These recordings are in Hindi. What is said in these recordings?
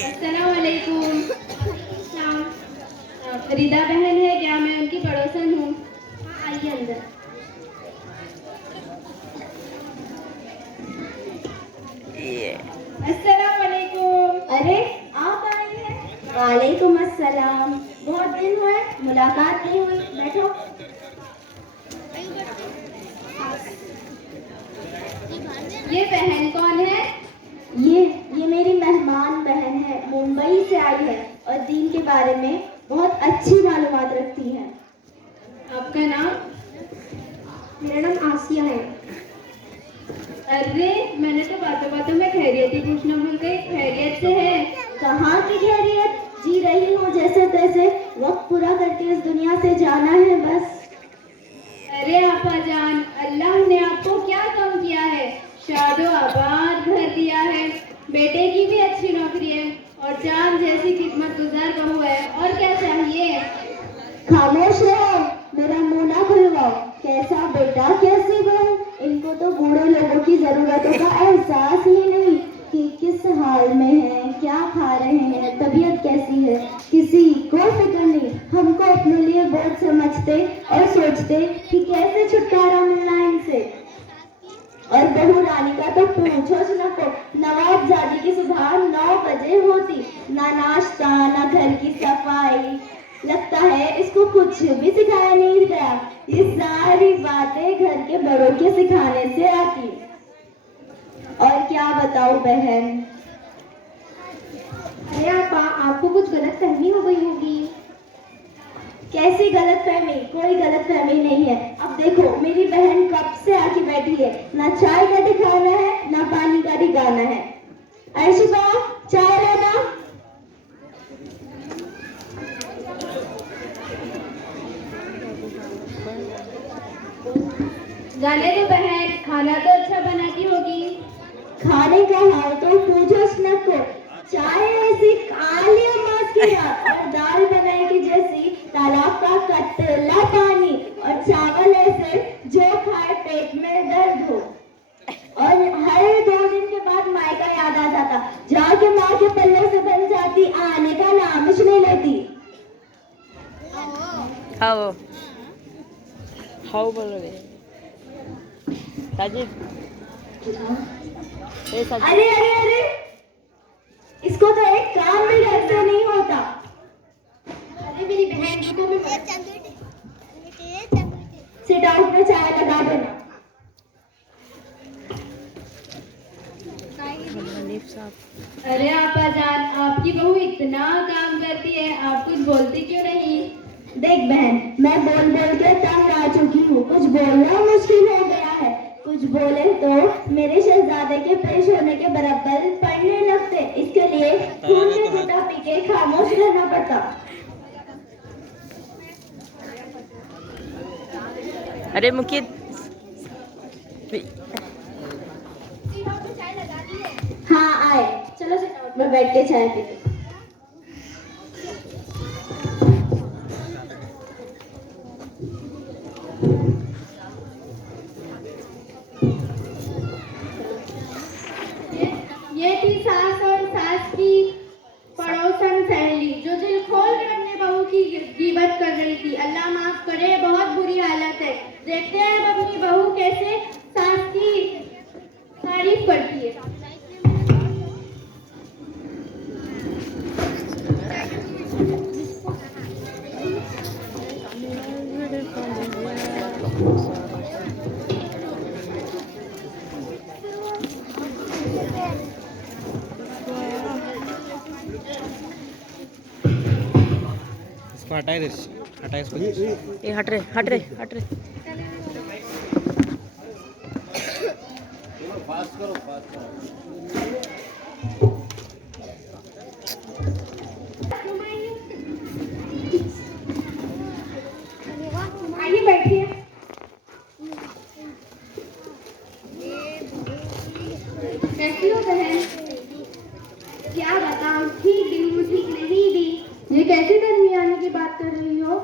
अस्सलाम वालेकुम। रिदा बहन है क्या? मैं उनकी पड़ोसन हूँ। हाँ, आइए अंदर। अस्सलाम वालेकुम। अरे आप आई हैं? वालेकुम अस्सलाम। बहुत दिन हुए, मुलाकात नहीं हुई। बैठो। ये बहन कौन है? ये मेरी मेहमान बहन है, मुंबई से आई है और दीन के बारे में बहुत अच्छी मालूमात रखती है। आपका नाम? मेरा नाम आसिया है। अरे मैंने तो बातों बातों में खैरियत ही पूछना भूल गई। खैरियत से है? कहाँ की खैरियत, जी रही हूँ जैसे तैसे, वक्त पूरा करके इस दुनिया से जाना है बस। अरे आपा जान, अल्लाह ने आपको क्या कम किया है? शादो आबाद घर दिया है, बेटे की भी अच्छी नौकरी है और चांद जैसी खिदमत गुजार बहू है। और क्या चाहिए? खामोश रहो, मेरा मुंह ना खुलवाओ। कैसा बेटा कैसी बहू, इनको तो बूढ़े लोगों की जरूरतों का एहसास ही नहीं कि किस हाल में हैं, क्या खा रहे हैं, तबीयत कैसी है, किसी को फिक्र नहीं। हमको अपने लिए बोझ समझते और सोचते कि कैसे छुटकारा मिलना है इनसे। और बहू रानी का तो पूछो च नको। नवाबजादी की सुबह 9 बजे होती, ना नाश्ता ना घर की सफाई। लगता है इसको कुछ भी सिखाया नहीं गया। ये सारी बातें घर के बड़ों के सिखाने से आती। और क्या बताऊं बहन। अरे आपा, आपको कुछ गलत फहमी हो गई होगी। कैसी गलतफहमी? कोई गलतफहमी नहीं है। अब देखो मेरी बहन कब से आके बैठी है, ना चाय का ठिकाना है ना पानी का ठिकाना है। अर्शिफा, चाय लेना। जाने दो बहन, खाना तो अच्छा बनाती होगी। खाने का हाल तो पूछो नको। चाय ऐसी काली मास की रात और दाल बनाए की जैसी तालाब का कतला पानी और चावल ऐसे जो खाए पेट में दर्द हो। और हर 2 दिन के बाद माँ का याद आ जाता, जाके माँ के पल्ले से बन जाती, आने का नाम ही नहीं लेती। हाओ हाओ बोलो रे साजिद। अरे अरे अरे, इसको तो एक काम भी घर से नहीं होता। अरे मेरी बहन, रुको मैं सिट आउट में चाय लगा देना। अरे आपा जान, आपकी बहू इतना काम करती है, आप कुछ बोलती क्यों नहीं? देख बहन, मैं बोल बोल के तंग आ चुकी हूँ। कुछ बोलना मुश्किल हो गया है। कुछ बोले तो मेरे शहजादे के पेश होने के बराबर पढ़ने लगते। इसके लिए खून में घुटा पी के खामोश रहना पड़ता। अरे मुकित हाँ आए, चलो सिट आउट में बैठ के चाय पीते। ये थी सास और सास की पड़ोसन सहेली, जो दिल खोल कर अपने बहू की गीबत कर रही थी। अल्लाह माफ करे, बहुत बुरी हालत है। देखते हैं अब अपनी बहू कैसे सास की तारीफ करती है। इसको हटाए इसको। ए हट रे हट रे हट रे। आइए बैठिए। कैसी हो बहन? क्या बताऊं, ठीक भी हूँ ठीक नहीं भी। ये कैसी दरमियानी की बात कर रही हो?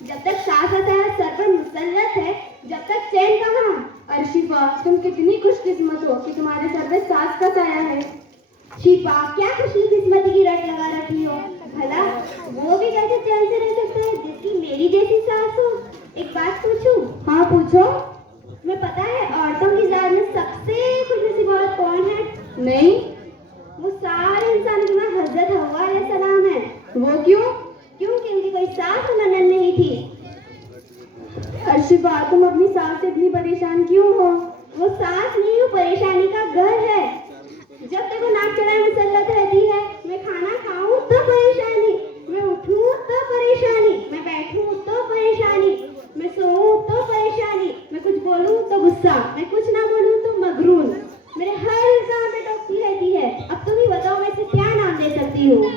जब तक सास सर पर मुसल्लत है, जब तक चैन कहाँ? अर्शी शिफा, तुम कितनी खुशकिस्मत हो कि तुम्हारे सर पे सास का साया है। शिफा, क्या खुशकिस्मती की रट लगा रखी हो। भला वो भी कैसे चैन से रह सकता है जिसकी मेरी जैसी सास हो। एक बात पूछूं? हाँ पूछो। तुम्हें पता है औरतों की जात में सबसे खुशनसीब औरत कौन है? नहीं। वो सारे इंसान की मां हजरत हव्वा अलैहिस्सलाम है। वो क्यों? क्योंकि उनकी कोई सास ननद नहीं थी। शिफा, तुम अपनी सास से इतनी परेशान क्यों हो? वो सास नहीं, वो परेशानी का घर है। जब तक वो नाक चढ़ाए मुसल्लत रहती है। मैं खाना खाऊं तो परेशानी, मैं उठूं तो परेशानी, मैं बैठूं तो परेशानी, मैं सोऊं तो परेशानी, मैं कुछ बोलूं तो गुस्सा, मैं कुछ ना बोलूं तो मगरून। मेरे हर काम में टोकती रहती है। अब तुम ही बताओ मैं इसे क्या नाम दे सकती हूँ?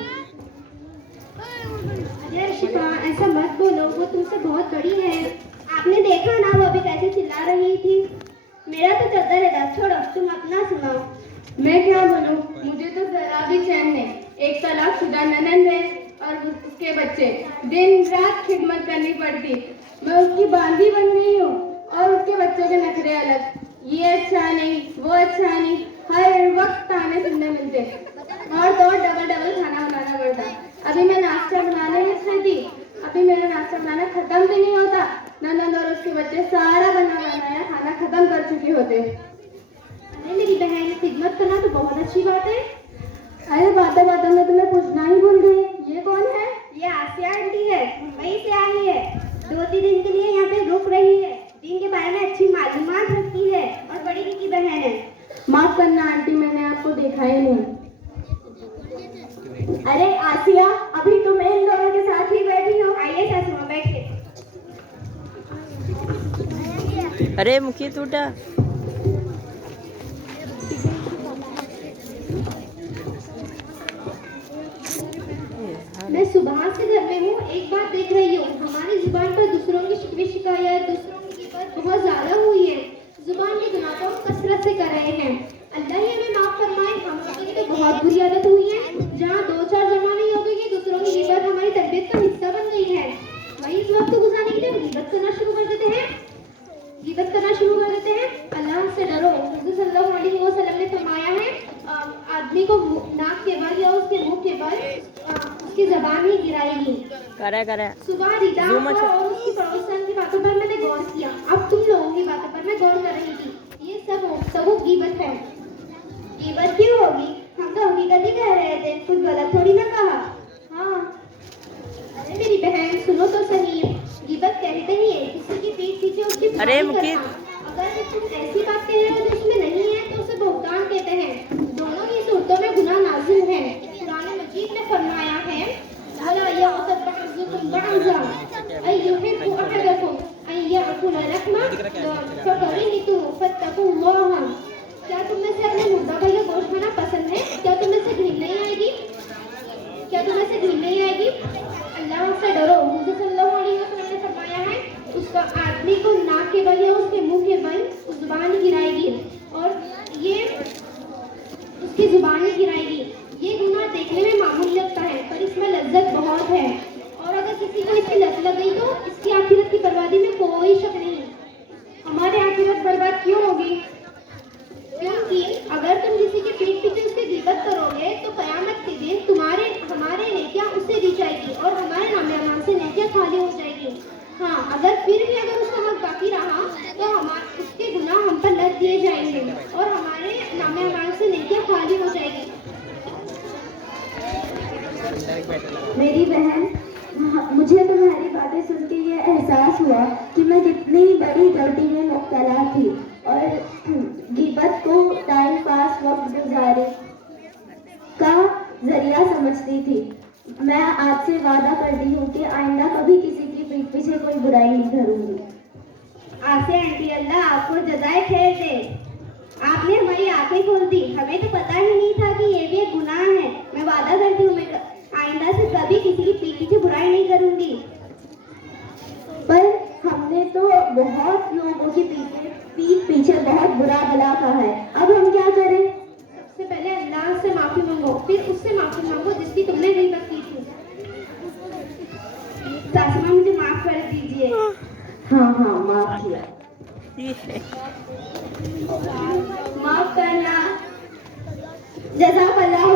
अरे शिफा, ऐसा मत बोलो, वो तुमसे बहुत बड़ी है। आपने देखा ना वो अभी कैसे चिल्ला रही थी। मेरा तो चद्दर है दाद, छोड़ो, तुम अपना सुनाओ। मैं क्या बोलूं, मुझे तो जरा भी चैन नहीं। एक तलाकशुदा ननद है और उसके बच्चे, दिन रात खिदमत करनी पड़ती। मैं उसकी बांदी बन गई हूँ और उसके बच्चों के नखरे अलग। ये अच्छा नहीं, वो अच्छा नहीं, हर वक्त ताने सुनने मिलते और तो डबल डबल खाना बनाना पड़ता। अभी मैं नाश्ता बनाने में थी, अभी मेरा नाश्ता बनाना खत्म भी नहीं होता, ननद और उसके बच्चे सारा बना बनाया खाना खत्म कर चुके होते। अरे मेरी बहन, खिदमत करना तो बहुत अच्छी बात है। अरे बातों बातों में तुम्हें पूछना ही भूल गई, ये कौन है? ये आसिया आंटी है, मुंबई से आई है। 2-3 दिन के लिए यहाँ पे रुक रही है। दिन के बारे में अच्छी मालूमात रखती है और बड़ी की बहन है। माफ करना आंटी, मैंने आपको देखा ही नहीं। अरे आसिया, अभी तुम इन दोनों के साथ ही बैठी हो। आइए सासू माँ, बैठिए। अरे मुकीत उठा। मैं सुबह से घर में हूँ, एक बात देख रही हूँ, हमारी जुबान पर दूसरों की शिकवे शिकायत, दूसरों की गिबत बहुत ज्यादा हुई है। जुबान के गुनाह को हम कसरत से कर रहे हैं। अल्लाह ही हमें माफ फरमाए। हम लोगों की तो बहुत बुरी आदत हुई है, जहाँ 2-4 जमा नहीं हो गई कि दूसरों की गिबत हमारी तबीयत का हिस्सा बन गई है। वही इस वक्त को गुजारने के लिए हम गिबत करना शुरू कर देते हैं। अल्लाह से डरो। हुज़ूर सल्लल्लाहु अलैहि वसल्लम ने फरमाया है, आदमी को नाक के बल या उसके मुंह के बल उसकी ज़बान ही गिराएगी। करे सुबह रिदा और उसकी पड़ोसन की बातों पर मैंने गौर किया। अब तुम लोगों की बातों पर मैं गौर कर रही थी। ये सब गीबत है। गिबत क्यों होगी? हम तो हकीकत ही कह रहे थे, कुछ गलत थोड़ी ना कहा। हाँ। अरे मेरी बहन, सुनो तो सही। गिबत कहते ही है किसी की पीठ पीछे उसकी अरे बुराई मुकीत। करना। अगर तुम ऐसी बात कह रहे हो जो उसमें नहीं है तो उसे बहुतान कहते हैं। दोनों ही सूरतों में गुनाह नाज़िल है। कुरान मजीद में फरमाया है, वला यग़तब बअज़ुकुम बअज़ा अययुहिब्बु अहदुकुम अन यअकुल लहमा फकरिहतु फत्तकुल्लाह। क्या तुम में से अपने मुर्दा भाई का गोश्त खाना पसंद है? क्या तुम में से घिन नहीं आएगी? अल्लाह से डरो। हुज़ूर सल्लल्लाहु अलैहि वसल्लम ने फरमाया है, उसका आदमी को नाक के बल या उसके मुंह के बल जुबान गिराएगी और ये उसकी जुबान ही गिराएगी। ये गुनाह देखने में मामूली लगता है पर इसमें लज्जत बहुत है और अगर किसी को इसकी लत लग गई तो इसकी आखिरत की बर्बादी में कोई शक नहीं। हमारी आखिरत बर्बाद क्यों होगी? क्योंकि अगर तुम किसी के पीठ पीछे उसकी गिबत करोगे तो कयामत के दिन हमारे नेकियां उससे दी जाएगी और हमारे नाम से नेकियां खाली हो जाएगी। हाँ, अगर उसका हक बाकी रहा तो उसके गुनाह हम पर लद दिए जाएंगे और हमारे नाम से नेकियां खाली हो जाएगी। मेरी बहन, मुझे तुम्हारी बातें सुन के ये एहसास हुआ कि मैं कितनी बड़ी गलती में मुब्तला थी और गिबत को टाइम पास, वक्त गुजारे का जरिया समझती थी। मैं आपसे वादा करती हूँ कि आइंदा कभी किसी की पीठ पीछे कोई बुराई नहीं करूँगी। आसिया आंटी, अल्लाह आपको जज़ाए खैर दे। आपने हमारी आंखें खोल दी। हमें तो पता ही नहीं था कि ये भी एक गुनाह है। मैं वादा करती हूँ मैं आइंदा से कभी किसी की पीठ पीछे बुराई नहीं करूँगी। पर हमने तो बहुत लोगों की पीठ पीछे बहुत बुरा भला कहा है। अब हम क्या करें? सबसे पहले अल्लाह से माफी मांगो, फिर उससे माफी मांगो जिसकी तुमने गीबत की थी। सासू माँ, मुझे माफ कर दीजिए। हाँ, माफ किया। माफ करना। जज़ाकल्लाहु